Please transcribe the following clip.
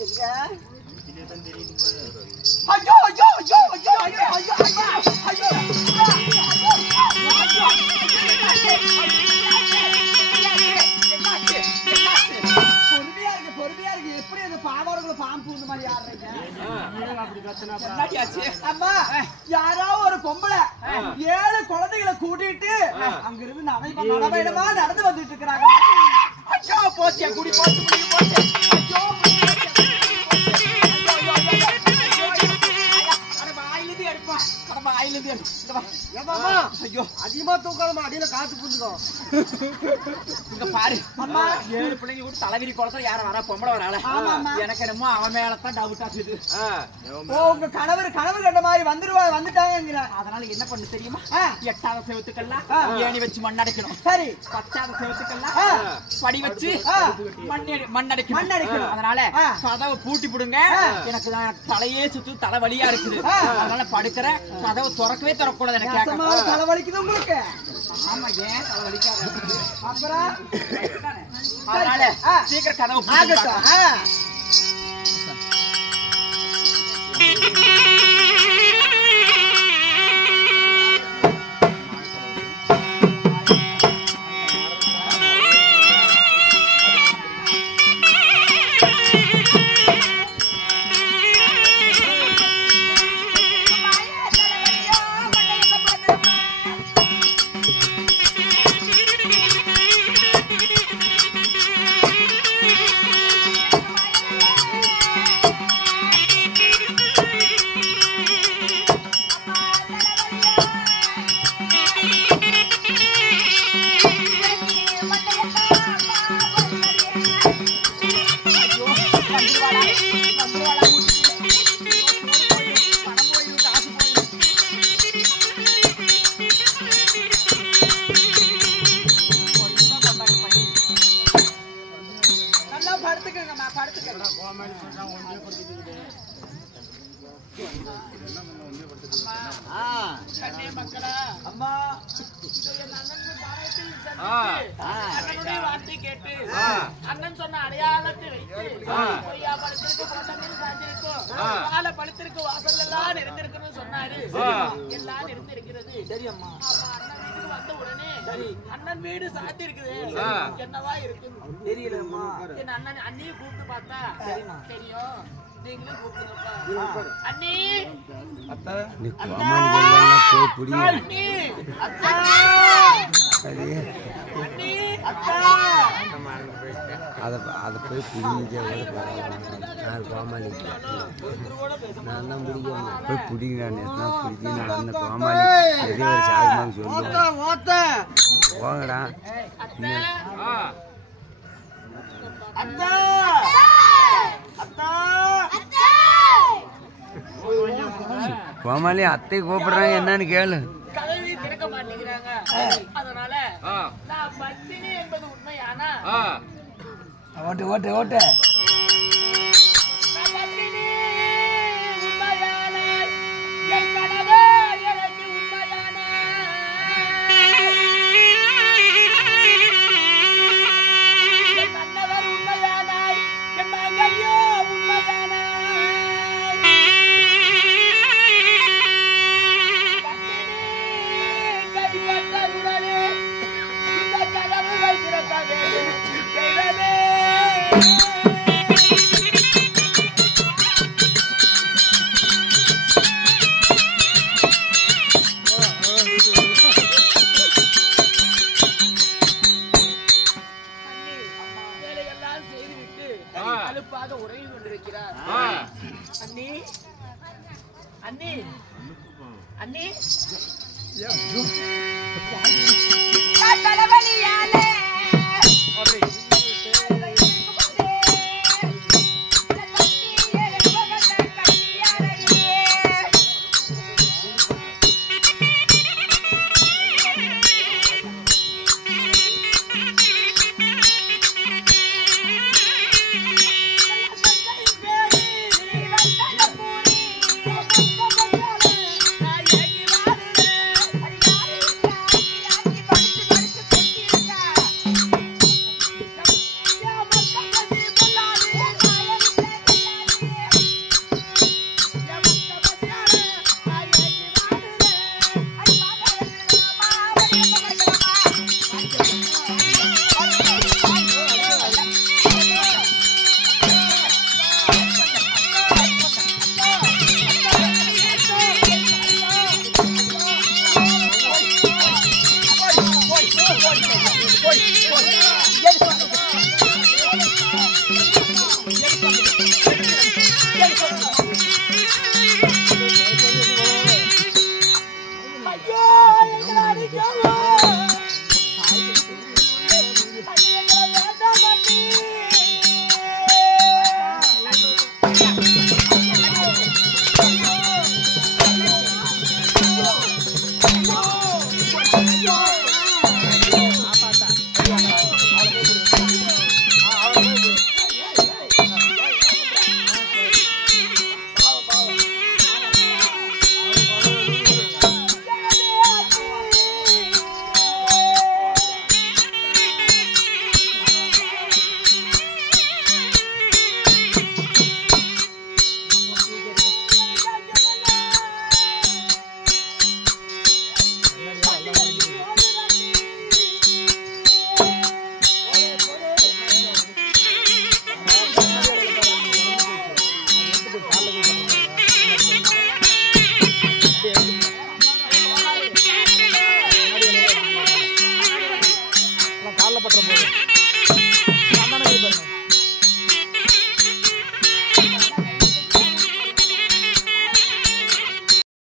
ஐயோ ஐயோ ஐயோ ஐயோ ஐயோ ஐயோ ஐயோ பொறுமையா இருக்கு எப்படி அந்த பாவாடை பாம்பு இந்த மாதிரி ஆடுறீங்க அம்மா யாராவது ஒரு பொம்பளை 7 குழந்தைகளை கூட்டிட்டு அங்க இருந்து நடைபயணமா நடந்து வந்துட்டு இருக்கிறாங்க. ஐயோ போச்சு குடி போச்சு குடி போச்சு ஐயோ அதிகமா தூக்காம அடியில காத்து புரிஞ்சுக்கோ. இங்க பாரு அம்மா 7 பிள்ளைங்க கூட தலைவிரி குளத்துல யாரும் வரா பொம்பளை வரால. எனக்கு என்னமோ அவன் மேலதான் டவுட் ஆகுது. உங்க கணவர் கண்ட மாதிரி வந்துட்டாங்க. அதனால என்ன பண்ணு தெரியுமா? 8வது செவத்துக்கெல்லாம் ஏணி வச்சு மண்ணடைக்கணும். சரி 10வது செவத்துக்கெல்லாம் படி வச்சு மண்ணடைக்கணும். அதனால கதவை பூட்டி விடுங்க. எனக்கு தலையே சுத்து தலைவலியா இருக்குது. அதனால படுக்கிற கதவை திறக்கவே திறக்கூடாது. எனக்கு தலைவலிக்குது உங்களுக்கு. ஆமா ஏன் தலைவலிக்காது? அப்புறம் அதனால சீக்கிரம் கதவை ஆகட்டும். அண்ணன் சொன்ன அடையாளத்தை வைத்து பழத்திற்கு வாசல் எல்லாம் இருந்திருக்குன்னு சொன்னாரு. எல்லாம் இருந்திருக்கிறது. வந்த உடனே அண்ணன் வீடு சாத்தி இருக்குது. என்னவா இருக்கு தெரியலம்மா. என் அண்ணன் அண்ணியை கூப்பிட்டு பார்த்தா தெரியும். நீங்களும் கூப்பிடுங்கப்பா. அண்ணி அத்தை அதை போய் பிடிக்க கோமாளி நான் தான் பிடிக்கிறேன். போய் பிடிக்கிறான் பிடிக்கணும் அந்த கோமாளி எதே ஒரு சாகுமான்னு சொல்லுவேன். போங்கடா கோமாளி அத்தை கூப்பிடுறாங்க என்னன்னு கேளு. கதவை திறக்க மாட்டேங்கிறாங்க. அதனால நான் பத்தினி என்பது உண்மையானா ஓட்டு ஓட்டு ஓட்டு உறங்கி கொண்டிருக்கிறார். அண்ணி அண்ணி அண்ணி தலைவலியாலே சந்தேகப்பட்ட போது